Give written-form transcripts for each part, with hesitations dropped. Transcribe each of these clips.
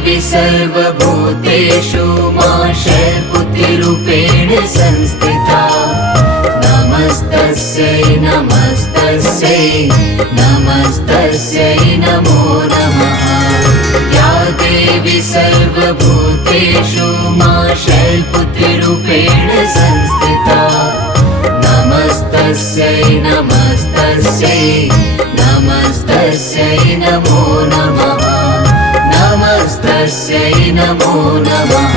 देवी सर्वभूतेषु मा शैलपुत्रीरूपेण संस्थिता। नमस्तस्यै नमस्तस्यै नमस्तस्यै नमो नमः। या देवी सर्वभूतेषु मा शैलपुत्रीरूपेण संस्थिता। नमस्तस्यै नमस्तस्यै नमस्तस्यै नमो नमः। नमस्तस्यै नमो नमः।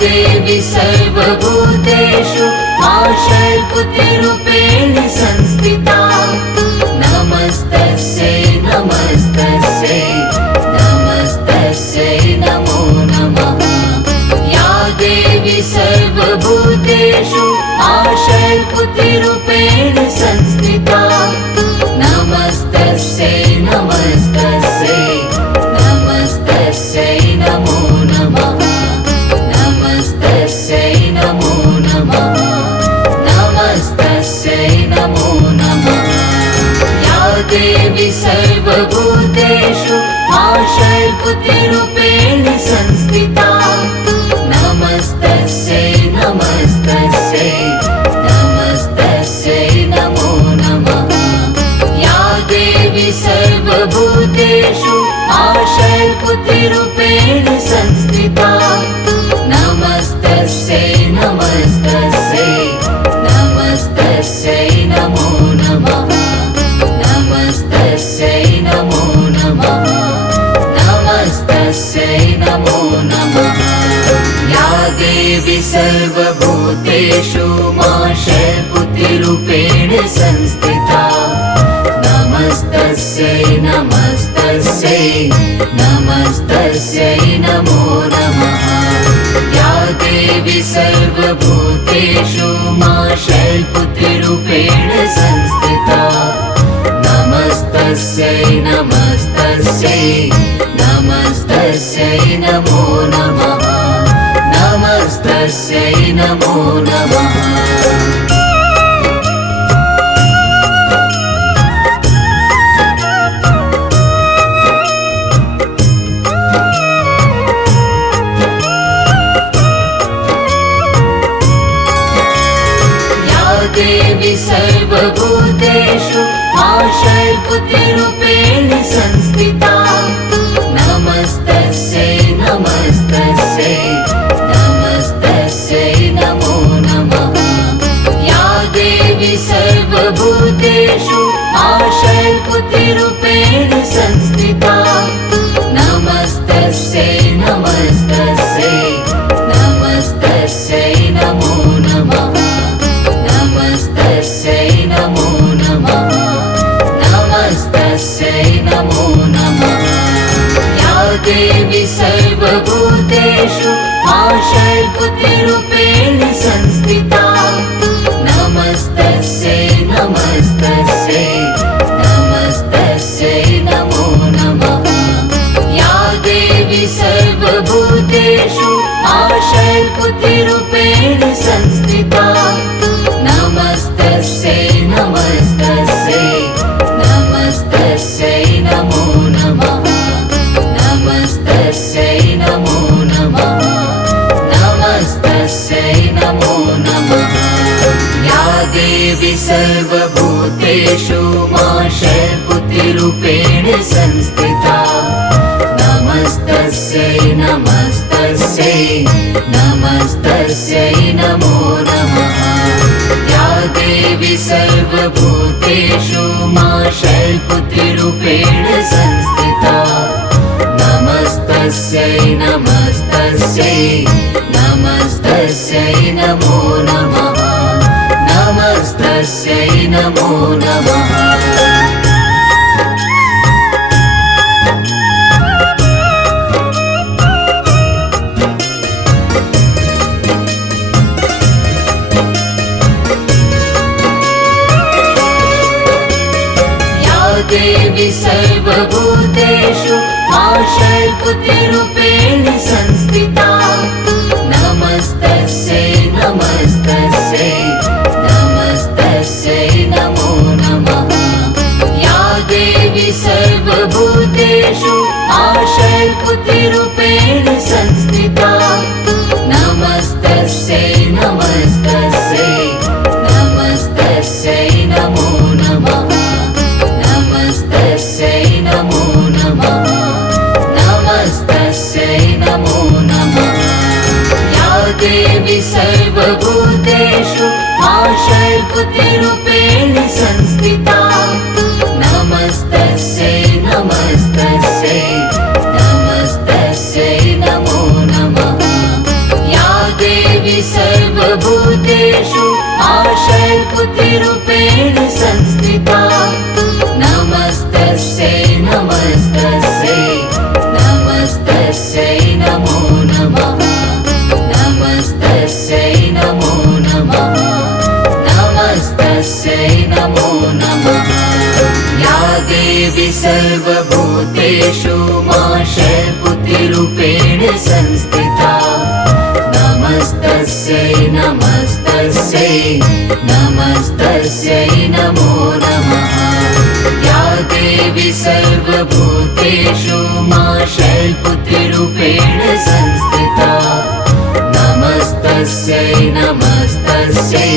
देवी सर्वभूतेषु मा शैलपुत्रीरूपेण संस्थिता। नमस्तस्यै नमस्तस्यै नमस्तस्यै नमो नमः। या देवी सर्वभूतेषु मा शैलपुत्रीरूपेण संस्थिता। नमस्तस्यै नमस्तस्यै नमस्तस्यै नमो नमः। नमस्तस्यै नमो नमः। नमस्तस्यै नमो नमः। या देवी सर्वभूतेषु मा शैलपुत्रीरूपेण संस्थिता। नमस्तस्यै नमस्तस्यै नमस्तस्यै नमो नमः। या देवी सर्वभूतेषु मा शैलपुत्रीरूपेण संस्थिता। नमस्तस्यै नमस्तस्यै नमस्तस्यै नमो नमः। नमस्तस्यै नमो नमः। नमस्तस्यै नमो नमः। या देवी सर्वभूतेषु मा शैलपुत्रीरूपेण संस्थिता। नमस्तस्यै नमस्तस्यै नमस्तस्यै नमो नमः। या देवी सर्वभूतेषु मा शैलपुत्रीरूपेण संस्थिता। नमस्तस्यै नमस्तस्यै नमस्तस्यै नमो नमः। नमस्तस्यै नमो नमः। देवी सर्वभूतेषु मा शैलपुत्रीरूपेण संस्थिता। नमस्तस्यै नमस्तस्यै नमस्तस्यै नमो नमः। या देवी सर्वभूतेषु मा शैलपुत्रीरूपेण संस्थिता। नमस्तस्यै नमस्तस्यै नमस्तस्यै नमो नमः। नमस्तस्यै नमो नमः। नमस्तस्यै नमो नमः। या देवी सर्वभूतेषु मा शैलपुत्रीरूपेण संस्थिता। नमस्तस्यै नमस्तस्यै नमस्तस्यै नमो नमः। या देवी सर्वभूतेषु मा शैलपुत्रीरूपेण संस्थिता। नमस्तस्यै नमस्तस्यै नमस्तस्यै नमो नमः। नमस्तस्यै नमो नमः। नमस्तस्यै नमो नमः। या देवी सर्वभूतेषु मा शैलपुत्रीरूपेण संस्थिता। नमस्तस्यै नमस्तस्यै नमस्तस्यै नमो नमः। या देवी सर्वभूतेषु मा शैलपुत्रीरूपेण संस्थिता। नमस्तस्यै नमस्तस्यै नमस्तस्यै नमो नमः। नमस्तस्यै नमो नमः। देवी सर्वभूतेषु मा शैलपुत्रीरूपेण संस्थिता नमस्तस्यै नमस्तस्यै नमस्तस्यै नमो नमः या देवी सर्वभूतेषु शैलपुत्रीरूपेण संस्थिता नमस्तस्यै नमस्तस्यै नमस्तस्यै नमो नमः नमस्तस्यै नमो नमः नमस्तस्यै नमो नमः या देवी सर्वभूतेषु शैलपुत्रीरूपेण संस्थिता नमस्तस्यै नमस्तस्यै नमस्तस्यै नमो नमः या देवी सर्वभूतेषु शैलपुत्रीरूपेण संस्थिता नमस्तस्यै नमस्तस्यै नमस्तस्यै नमो नमः नमस्तस्यै नमो नमः नमस्तस्यै नमो नमः या देवी सर्वभूतेषु शैलपुत्रीरूपेण संस्थिता नमस्तस्यै नमस्तस्यै नमस्तस्यै नमो नमः या देवी सर्वभूतेषु शैलपुत्रीरूपेण संस्थिता नमस्तस्यै नमस्तस्यै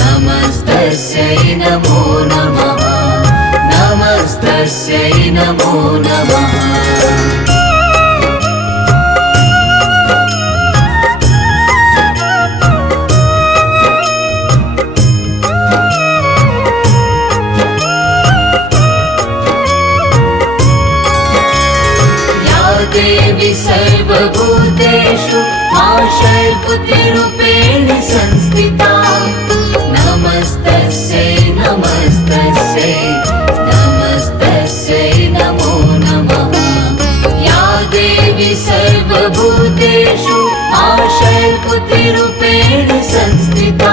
नमस्तस्यै नमो नमः नमस्तस्यै नमो नमः देवी सर्वभूतेषु शैलपुत्रीरूपेण संस्थिता नमस्तस्यै नमस्तस्यै नमस्तस्यै नमो नमः या देवी सर्वभूतेषु शैलपुत्रीरूपेण संस्थिता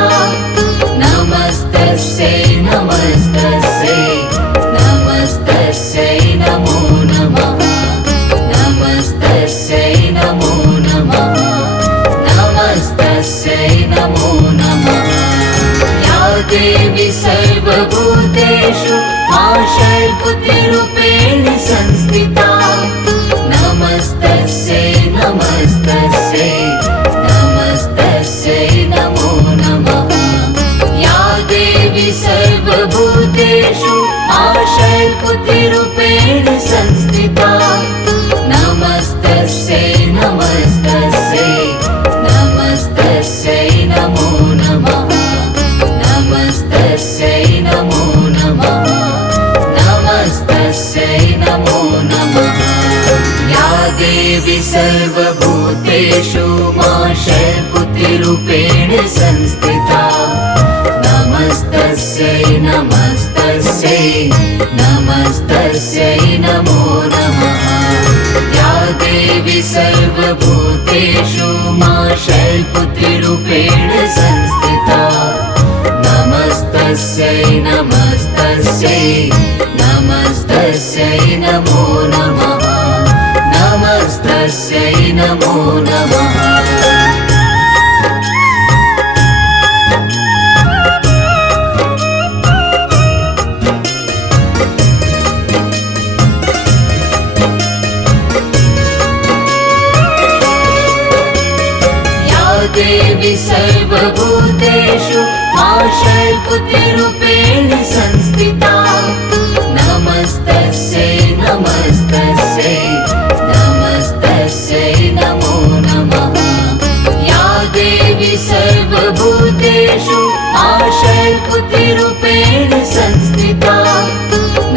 नमस्तस्यै नमस्तस्यै नमस्तस्यै नमो नमः नमस्तस्यै नमो नमः नमस्तस्यै नमो नमः या देवी सर्वभूतेषु शैलपुत्रीरूपेण संस्थिता नमस्तस्यै नमस्तस्यै नमस्तस्यै नमो नमः या देवी सर्वभूतेषु शैलपुत्रीरूपेण संस्थिता नमस्तस्यै नमस्तस्यै नमस्तस्यै नमो नमः नमस्तस्यै नमो नमः नमस्तस्यै नमो नमः या देवी सर्वभूतेषु शैलपुत्रीरूपेण संस्थिता नमस्तस्यै नमस्तस्यै नमस्तस्यै नमो नमः या देवी सर्वभूतेषु शैलपुत्रीरूपेण संस्थिता नमस्तस्यै नमस्तस्यै नमस्तस्यै नमो नमः नमस्तस्यै नमो नमः देवी सर्वभूतेषु शैलपुत्रीरूपेण संस्थिता नमस्तस्यै नमस्तस्यै नमस्तस्यै नमो नमः या देवी सर्वभूतेषु शैलपुत्रीरूपेण संस्थिता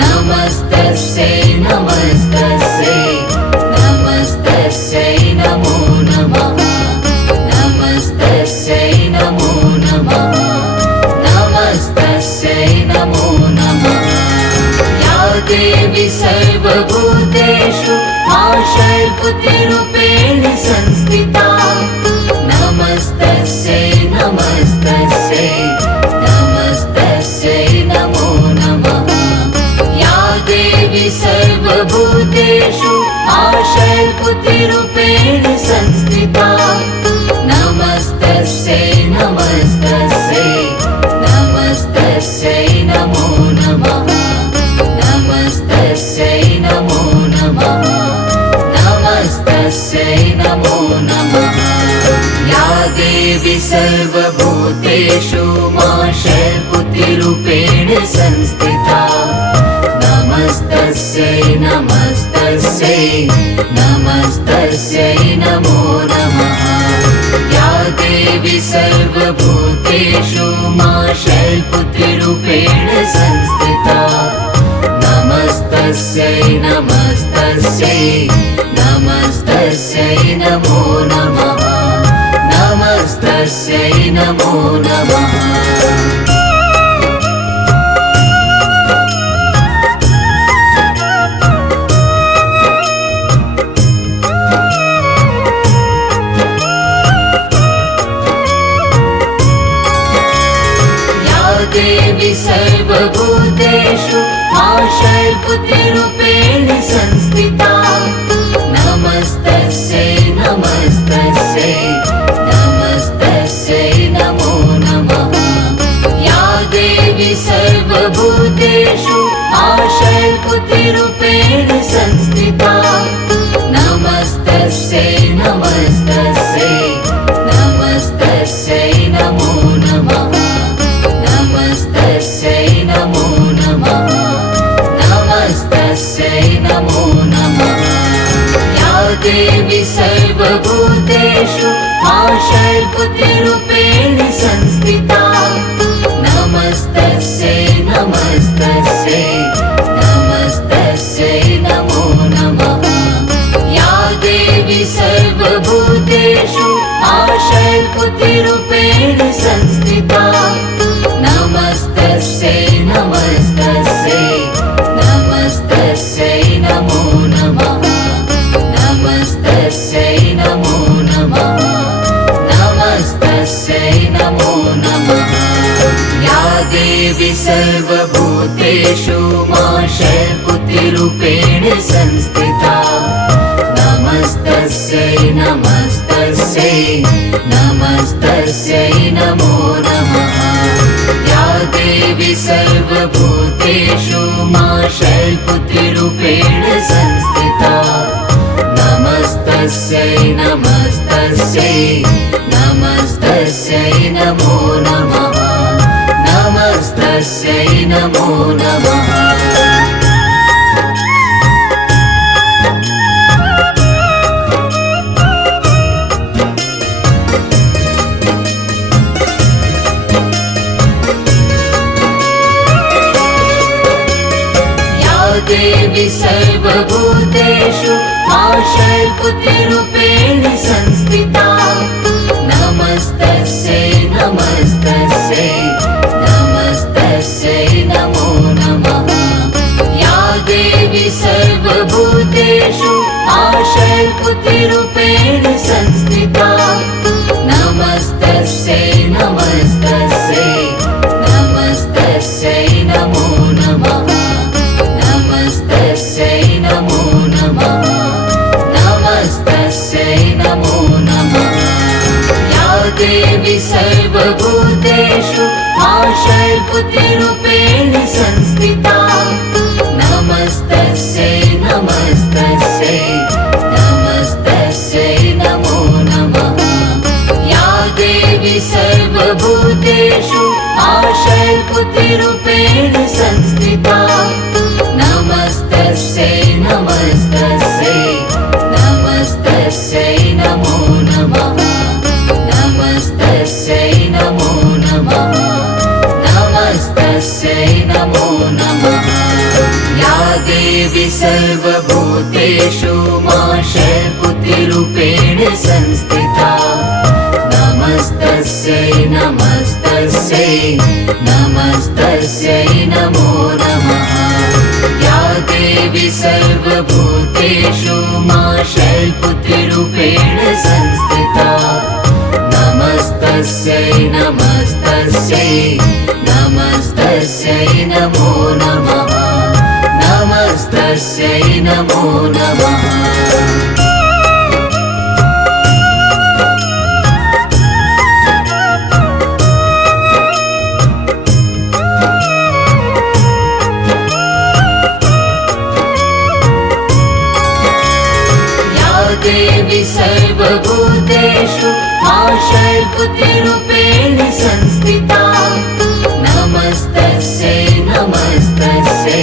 नमस्तस्यै नमस्तस्यै नमस्तस्यै नमो नमः नमस्तस्यै नमो नमः नमस्तस्यै नमो नमः या देवी सर्वभूतेषु शैलपुत्रीरूपेण संस्थिता नमस्तस्यै नमस्तस्यै नमस्तस्यै नमो नमः या देवी सर्वभूतेषु शैलपुत्रीरूपेण संस्थिता नमस्तस्यै नमस्तस्यै नमस्तस्यै नमो नमः नमस्तस्यै नमो नमः नमस्तस्यै नमो नमः या देवी सर्वभूतेषु मां शैलपुत्रीरूपेण संस्थिता नमस्तस्यै नमस्तस्यै नमस्तस्यै नमो नमः या देवी सर्वभूतेषु मां शैलपुत्रीरूपेण संस्थिता नमस्तस्यै नमस्तस्यै नमस्तस्यै नमो नमः नमस्तस्यै नमो नमः देवी सर्वभूतेषु मां शैलपुत्रीरूपेण संस्थिता नमस्तस्यै नमस्तस्यै नमस्तस्यै नमो नमः या देवी सर्वभूतेषु मां शैलपुत्रीरूपेण संस्थिता नमस्तस्यै नमस्तस्यै नमस्तस्यै नमो नमः नमस्तस्यै नमो नमः नमस्तस्यै नमो नमः या देवी सर्वभूतेषु मां शैलपुत्रीरूपेण संस्थिता नमस्तस्यै नमस्तस्यै नमस्तस्यै नमो नमः या देवी सर्वभूतेषु मां शैलपुत्रीरूपेण संस्थिता नमस्तस्यै नमस्तस्यै नमस्तस्यै नमो नमः नमस्तस्यै नमो नमः नमस्तस्यै नमो नमः या देवी सर्वभूतेषु मां शैलपुत्रीरूपेण संस्थिता नमस्तस्यै नमस्तस्यै नमस्तस्यै नमो नमः या देवी सर्वभूतेषु मां शैलपुत्रीरूपेण संस्थिता नमस्तस्यै नमस्तस्यै नमस्तस्यै नमो नमः नमस्तस्यै नमो नमः देवी सर्वभूतेषु मां शैलपुत्रीरूपेण संस्थिता नमस्तस्यै नमस्तस्यै नमस्तस्यै नमो नमः या देवी सर्वभूतेषु मां शैलपुत्रीरूपेण संस्थिता नमस्तस्यै नमस्तस्यै नमस्तस्यै नमो नमः नमस्तस्यै नमो नमः नमस्तस्यै नमो नमः या देवी सर्वभूतेषु मां शैलपुत्रीरूपेण संस्थिता नमस्तस्यै नमस्तस्यै नमस्तस्यै नमो नमः या देवी सर्वभूतेषु मां शैलपुत्रीरूपेण संस्थिता नमस्तस्यै नमस्तस्यै नमस्तस्यै नमो नमः नमस्तस्यै नमो नमः नमस्तस्यै नमो नमः या देवी सर्वभूतेषु मां शैलपुत्रीरूपेण संस्थिता नमस्तस्यै नमस्तस्यै नमस्तस्यै नमो नमः या देवी सर्वभूतेषु मां शैलपुत्रीरूपेण संस्थिता नमस्तस्यै नमस्तस्यै नमस्तस्यै नमो नमः नमस्तस्यै नमो नमः शैलपुत्रीरूपेण संस्थिता नमस्तस्यै नमस्तस्यै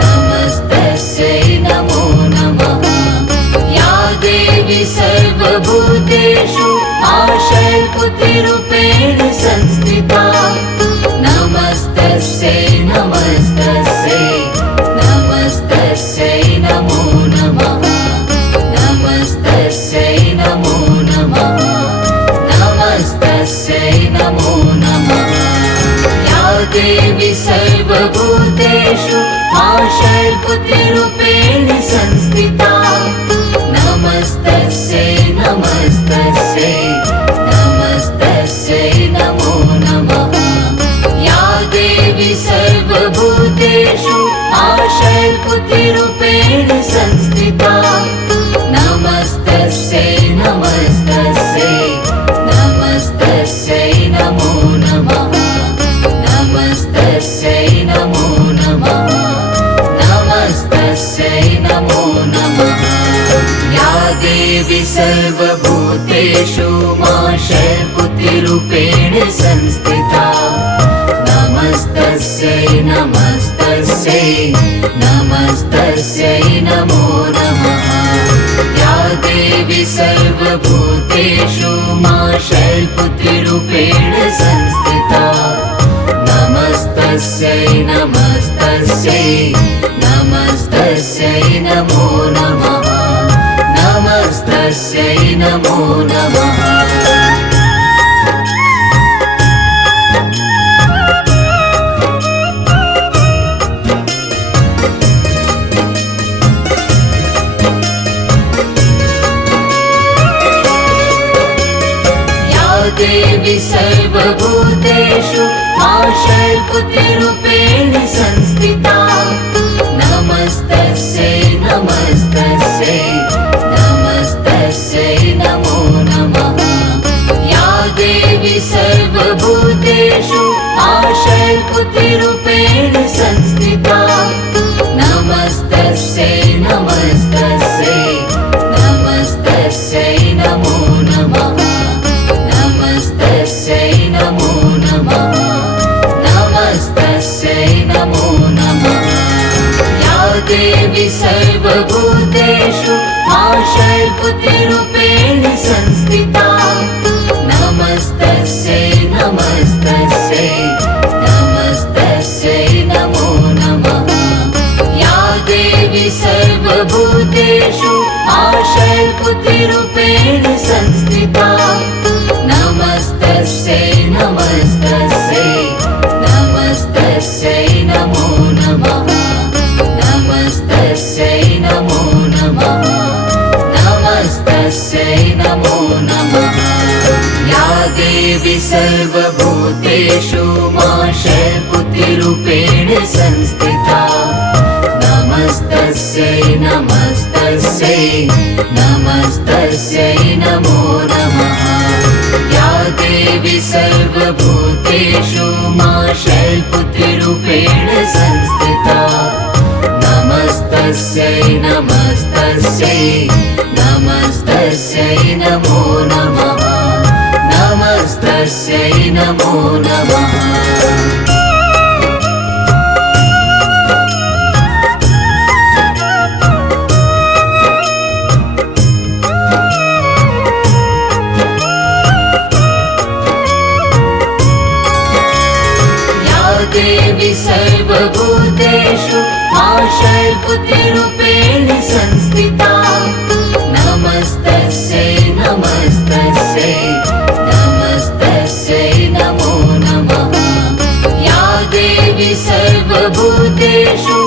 नमस्तस्यै नमो नमः या देवी सर्वभूतेषु शैलपुत्रीरूपेण संस्थिता नमस्तस्यै नमस्तस्यै नमस्तस्यै नमो नमः नमस्तस्यै नमो नमः नमस्तस्यै नमो नमः या देवी सर्वभूतेषु शैलपुत्रीरूपेण संस्थिता नमस्तस्यै नमस्तस्यै नमस्तस्यै नमो नमः या देवी सर्वभूतेषु शैलपुत्रीरूपेण संस्थिता नमस्तस्यै नमस्तस्यै नमस्तस्यै नमो नमः नमस्तस्यै नमो नमः नमस्तस्यै नमो नमः या देवी सर्वभूतेषु शैलपुत्रीरूपेण संस्थिता नमस्तस्यै नमस्तस्यै नमस्तस्यै नमो नमः या देवी सर्वभूतेषु शैलपुत्रीरूपेण संस्थिता नमस्तस्यै नमस्तस्यै नमस्तस्यै नमो नमः नमस्तस्यै नमो नमः देवी सर्वभूतेषु शैलपुत्रीरूपेण संस्थिता नमस्तस्यै नमस्तस्यै नमस्तस्यै नमो नमः या देवी सर्वभूतेषु शैलपुत्रीरूपेण संस्थिता नमस्तस्यै नमस्तस्यै नमस्तस्यै नमो नमः नमस्तस्यै नमो नमः नमस्तस्यै नमो नमः या देवी सर्वभूतेषु शैलपुत्रीरूपेण संस्थिता नमस्तस्यै नमस्तस्यै नमस्तस्यै नमो नमः या देवी सर्वभूतेषु शैलपुत्रीरूपेण संस्थिता नमस्तस्यै नमस्तस्यै नमस्तस्यै नमो नमः नमस्तस्यै नमो नमः नमस्तस्यै नमो नमः या देवी सर्वभूतेषु शैलपुत्रीरूपेण संस्थिता नमस्तस्यै नमस्तस्यै नमस्तस्यै नमो नमः या देवी सर्वभूतेषु शैलपुत्रीरूपेण संस्थिता नमस्तस्यै नमस्तस्यै नमस्तस्यै नमो नमः नमस्तस्यै नमो नमः देवी सर्वभूतेषु शैलपुत्रीरूपेण संस्थिता नमस्तस्यै नमस्तस्यै नमस्तस्यै नमो नमः या देवी सर्वभूतेषु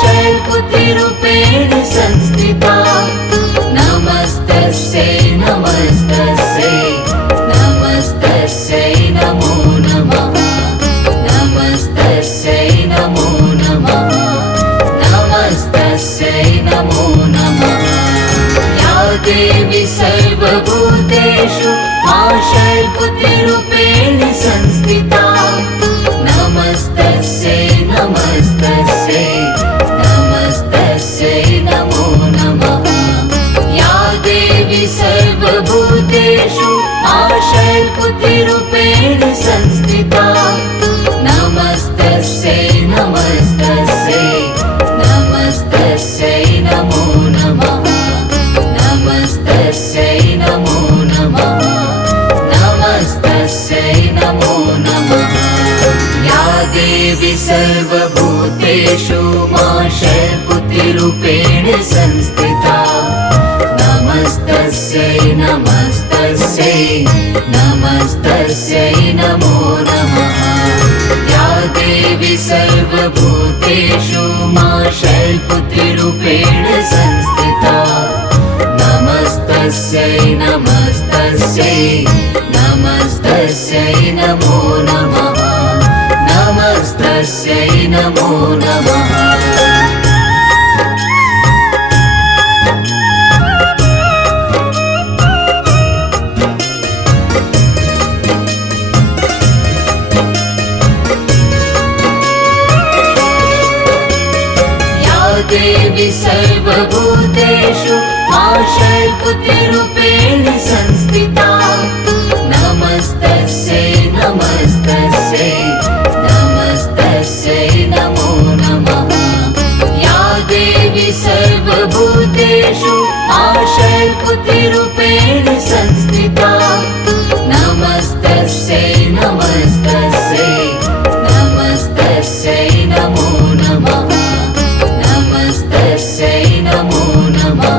शैलपुत्रीरूपेण संस्थिता नमस्तस्यै नमस्तस्यै नमस्तस्यै नमो नमः नमस्तस्यै नमो नमः नमस्तस्यै नमो नमः या देवी सर्वभूतेषु शैलपुत्रीरूपेण संस्थिता नमस्तस्यै नमस्तस्यै नमस्तस्यै नमो नमः या देवी सर्वभूतेषु संस्थिता नमस्तस्यै नमस्तस्यै नमस्तस्यै नमो नमः नमस्तस्यै नमो नमः नमस्तस्यै नमो नमः या देवी सर्वभूतेषु मा शैलपुत्रीरूपेण संस्थिता नमस्तस्यै नमस्तस्यै नमस्तस्यै नमो नमः या देवी सर्वभूतेषु मा शैलपुत्रीरूपेण संस्थिता नमस्तस्यै नमस्तस्यै नमस्तस्यै नमो नमः नमस्तस्यै नमो नमः देवी सर्वभूतेषु मा शैलपुत्रीरूपेण संस्थिता नमस्तस्यै नमस्तस्यै नमस्तस्यै नमो नमः या देवी सर्वभूतेषु मा शैलपुत्रीरूपेण संस्थिता नमस्तस्यै नमस्तस्यै नमस्तस्यै नमो नमः नमस्तस्यै नमो नमः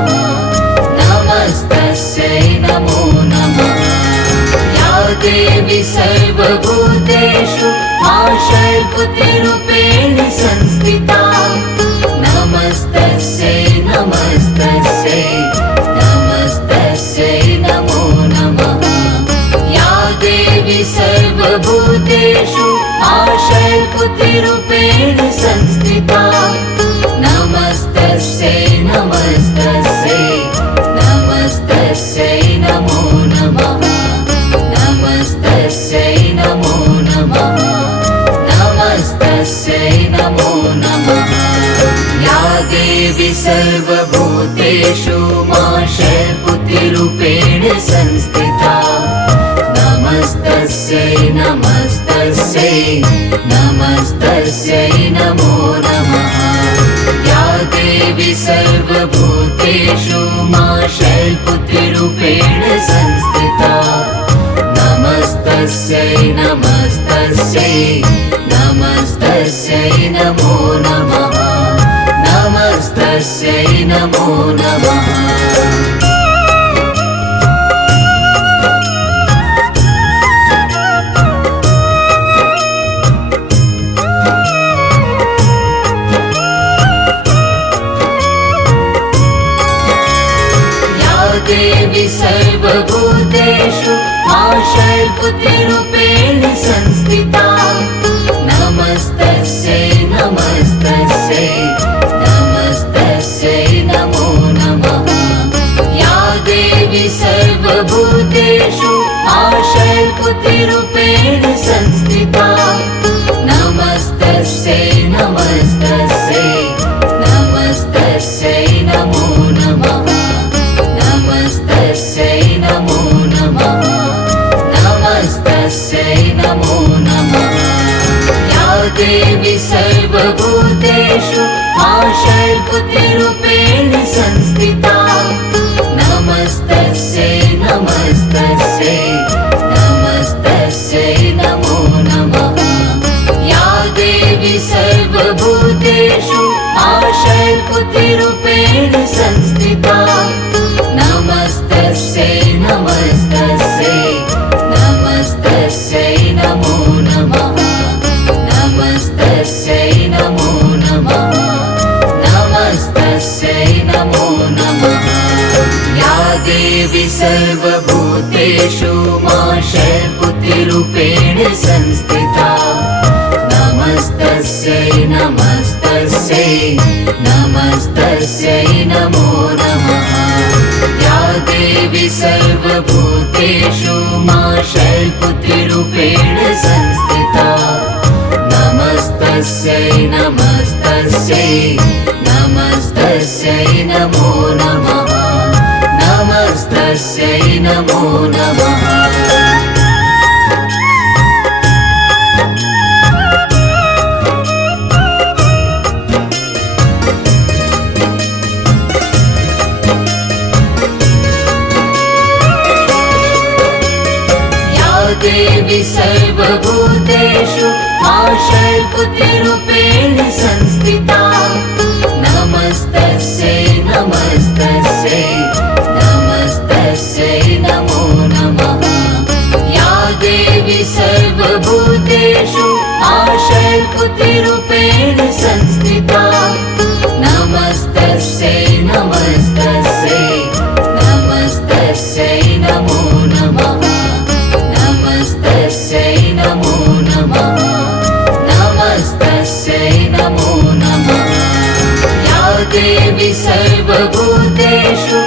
नमस्तस्यै नमो नमः या देवी सर्वभूतेषु मा शैलपुत्रीरूपेण संस्थिता नमस्तस्यै नमस्तस्यै नमस्तस्यै नमो नमः या देवी सर्वभूतेषु मा शैलपुत्रीरूपेण संस्थिता नमस्तस्यै नमस्तस्यै नमस्तस्यै नमो नमः नमस्तस्यै नमो नमः नमस्तस्यै नमो नमः या देवी सर्वभूतेषु मा शैलपुत्रीरूपेण संस्थिता नमस्तस्यै नमस्तस्यै नमस्तस्यै नमो नमः या देवी सर्वभूतेषु मा शैलपुत्रीरूपेण संस्थिता नमस्तस्यै नमस्तस्यै नमस्तस्यै नमो नमः नमस्तस्यै नमो नमः देवी सर्वभूतेषु मा शैलपुत्रीरूपेण संस्थिता नमस्तस्यै नमस्तस्यै नमस्तस्यै नमो नमः या देवी सर्वभूतेषु मा शैलपुत्रीरूपेण संस्थिता नमस्तस्यै नमस्तस्यै नमस्तस्यै नमो नमः नमस्तस्यै नमो नमः नमस्तस्यै नमो नमः या देवी सर्वभूतेषु मा शैलपुत्रीरूपेण संस्थिता नमस्तस्यै नमस्तस्यै नमस्तस्यै नमो नमः या देवी सर्वभूतेषु मा शैलपुत्रीरूपेण संस्थिता नमस्तस्यै नमस्तस्यै नमस्तस्यै नमो नमः नमस्तस्यै नमो नमः नमस्तस्यै नमो नमः या देवी सर्वभूतेषु मा शैलपुत्रीरूपेण संस्थिता नमस्तस्यै नमस्तस्यै नमस्तस्यै नमो नमः या देवी सर्वभूतेषु मा शैलपुत्रीरूपेण संस्थिता नमस्तस्यै नमस्तस्यै नमस्तस्यै नमो नमः नमस्तस्यै नमो नमः देवी सर्वभूतेषु शैलपुत्रीरूपेण संस्थिता नमस्तस्यै नमस्तस्यै नमस्तस्यै नमो नमः या देवी सर्वभूतेषु शैलपुत्रीरूपेण संस्थिता नमस्तस्यै नमस्तस्यै नमस्तस्यै नमो नमः नमस्तस्यै नमो नमः नमस्तस्यै नमो नमः या देवी सर्वभूतेषु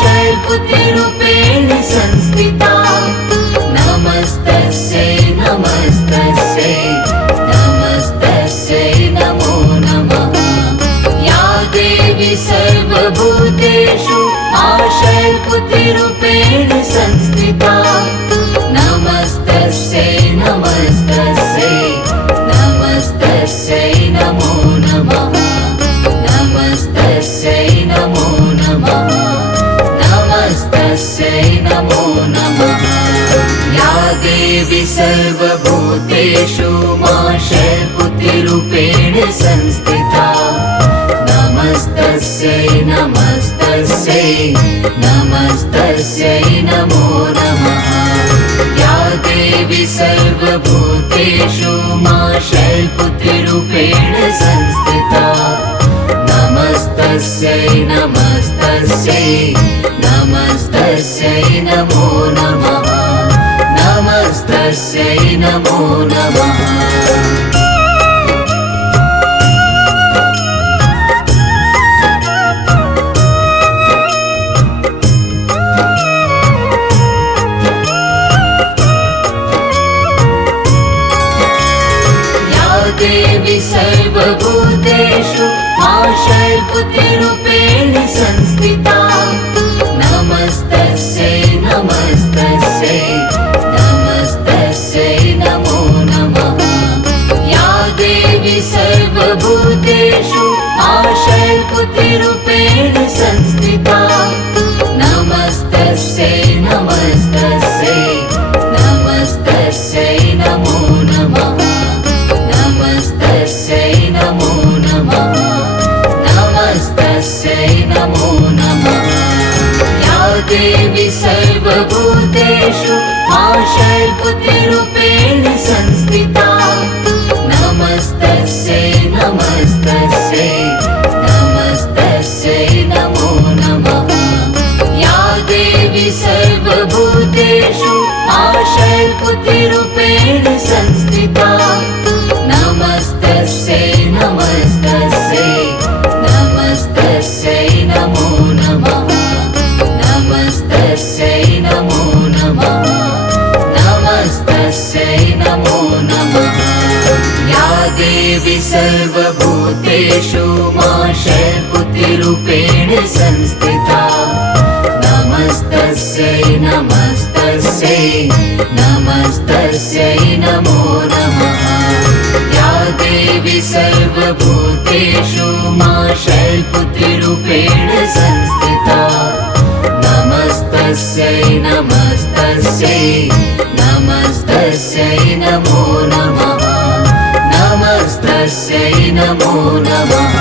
शैलपुत्रीरूपेण संस्थिता नमस्तस्यै नमस्तस्यै नमस्तस्यै नमो नमः या देवी सर्वभूतेषु शैलपुत्रीरूपेण संस्थिता नमस्तस्यै नमस्तस्यै नमस्तस्यै नमो नमः नमस्तस्यै नमो नमः नमस्तस्यै नमो नमः या देवी सर्वभूतेषु शैलपुत्रीरूपेण संस्थिता नमस्तस्यै नमस्तस्यै नमस्तस्यै नमो नमः या देवी सर्वभूतेषु शैलपुत्रीरूपेण संस्थिता नमस्तस्यै नमस्तस्यै नमस्तस्यै नमो नमः नमस्तस्यै नमो नमः देवी सर्वभूतेषु शैलपुत्रीरूपेण संस्थिता नमस्तस्यै नमस्तस्यै नमस्तस्यै नमो नमः या देवी सर्वभूतेषु शैलपुत्रीरूपेण संस्थिता नमस्तस्यै नमस्तस्यै नमस्तस्यै नमो नमः नमस्तस्यै नमो नमः नमस्तस्यै नमो नमः या देवी सर्वभूतेषु शैलपुत्रीरूपेण संस्थिता नमस्तस्यै नमस्तस्यै नमस्तस्यै नमो नमः या देवी सर्वभूतेषु शैलपुत्रीरूपेण संस्थिता नमस्तस्यै नमस्तस्यै नमस्तस्यै नमो नमः नमस्तस्यै नमो नमः नमस्तस्यै नमो नमः या देवी सर्वभूतेषु शैलपुत्रीरूपेण संस्थिता नमस्तस्यै नमस्तस्यै नमस्तस्यै नमो नमः या देवी सर्वभूतेषु शैलपुत्रीरूपेण संस्थिता नमस्तस्यै नमस्तस्यै नमस्तस्यै नमो नमः नमस्तस्यै नमो नमः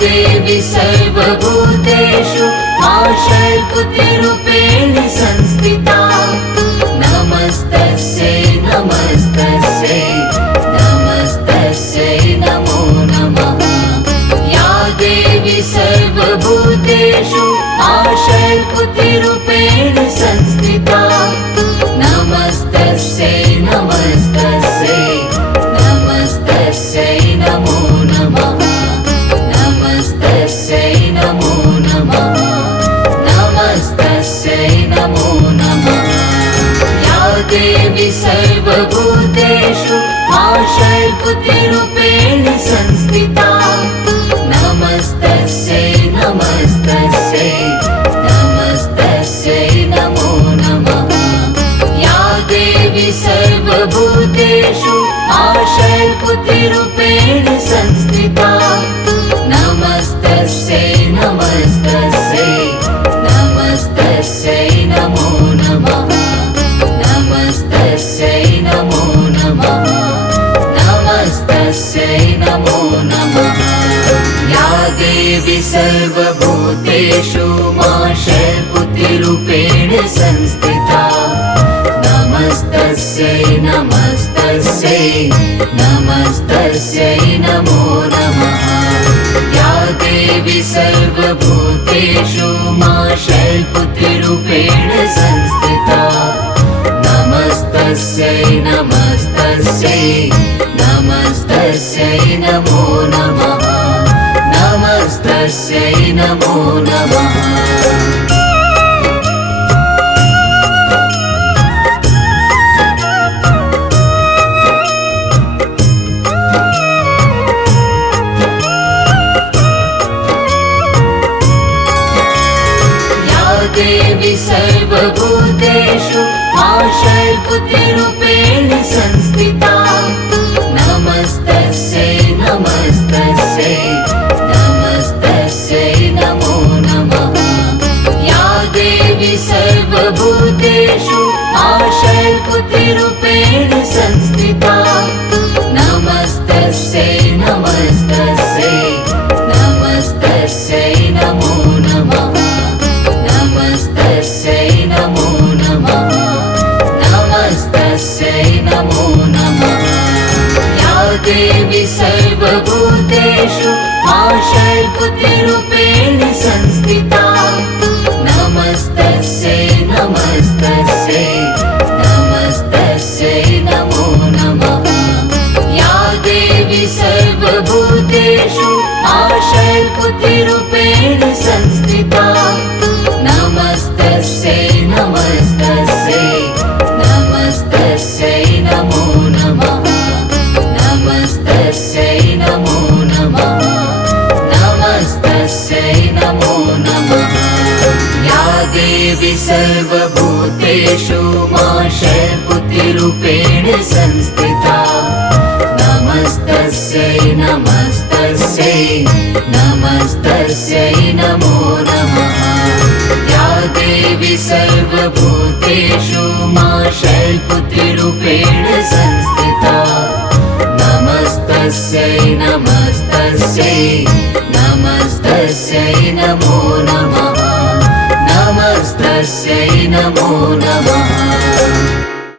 देवी सर्वभूतेषु शैलपुत्रीरूपेण संस्थिता नमस्तस्यै नमस्तस्यै नमस्तस्यै नमो नमः या देवी सर्वभूतेषु शैलपुत्रीरूपेण संस्थिता नमस्तस्यै नमस्तस्यै नमस्तस्यै नमो नमः नमस्तस्यै नमो नमः नमस्तस्यै नमो नमः या देवी सर्वभूतेषु शैलपुत्रीरूपेण संस्थिता नमस्तस्यै नमस्तस्यै नमस्तस्यै नमो नमः सर्वभूतेषु मा शैलपुत्रीरूपेण संस्थिता नमस्तस्यै नमस्तस्यै नमस्तस्यै नमो नमः या देवी सर्वभूतेषु मा शैलपुत्रीरूपेण संस्थिता नमस्तस्यै नमस्तस्यै नमस्तस्यै नमो नमः नमस्तस्यै नमो नमः देवी सर्वभूतेषु मा शैलपुत्रीरूपेण संस्थिता नमस्तस्यै नमस्तस्यै नमस्तस्यै नमो नमः या देवी सर्वभूतेषु मा शैलपुत्रीरूपेण संस्थिता नमस्तस्यै नमस्तस्यै नमस्तस्यै नमो नमः नमस्तस्यै नमो नमः नमस्तस्यै नमो नमः या देवी सर्वभूतेषु मा शैलपुत्रीरूपेण संस्थिता नमस्तस्यै नमस्तस्यै नमस्तस्यै नमो नमः या देवी सर्वभूतेषु मा शैलपुत्रीरूपेण संस्थिता नमस्तस्यै नमस्तस्यै नमस्तस्यै नमो नमः नमस्तस्यै नमो नमः नमस्तस्यै नमो नमः या देवी सर्वभूतेषु मा शैलपुत्रीरूपेण संस्थिता नमस्तस्यै नमस्तस्यै नमस्तस्यै नमो नमः या देवी सर्वभूतेषु मा शैलपुत्रीरूपेण संस्थिता नमस्तस्यै नमस्तस्यै नमस्तस्यै नमो नमः नमस्तस्यै नमो नमः